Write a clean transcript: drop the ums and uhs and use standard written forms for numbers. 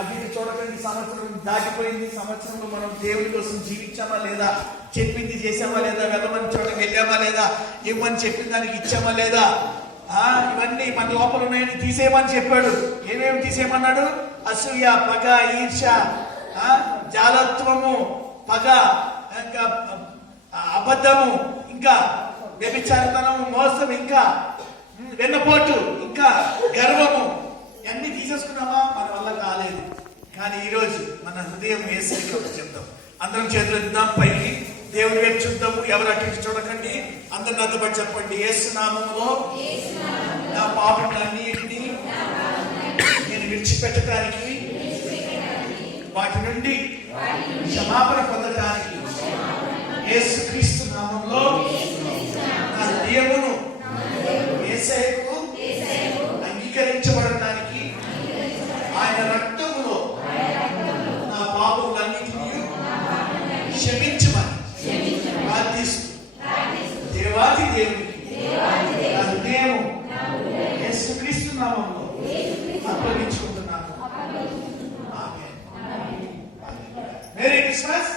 అటు చూడకండి, సంవత్సరం దాటిపోయింది. సంవత్సరంలో మనం దేవుని కోసం జీవించామా లేదా, చెప్పింది చేసామా లేదా, వెళ్ళమని చోటకి వెళ్ళామా లేదా, ఇవ్వమని చెప్పిన దానికి ఇచ్చామా లేదా, ఇవన్నీ మన లోపల ఉన్నాయని తీసేయమని చెప్పాడు. ఏమేమి తీసేయమన్నాడు? అసూయ, పగ, ఈర్ష, జాలత్వము, పగ, ఇంకా అబద్ధము, ఇంకా వ్యభిచారతనము, మోసం, ఇంకా వెన్నపోటు, ఇంకా గర్వము, అన్ని తీసేసుకున్నామా? మన వల్ల కాలేదు. కానీ ఈరోజు మన హృదయం యేసుకి చెప్తాం. అందరం చేతులు ఎత్తుదాం పైకి, దేవుని వైపు చూద్దాము. ఎవరు అటు చూడకండి, అందరిని అర్థపడి చెప్పండి. యేసు నామములో నా పాపములన్నిటినీ నేను విడిచిపెట్టడానికి, వాటి నుండి క్షమాపణ పొందడానికి యేసుక్రీస్తు నామములో నా హృదయమును యేసయ్యకు అంగీకరించబడటానికి ఆయన రక్తములో నా పాపములన్నిటినీ క్షమించమని ప్రార్థిస్తూ దేవాది దేవునికి నా హృదయము యేసుక్రీస్తు నామములో అప్పగించుకుంటున్నాను. ఆమేన్. Merry Christmas.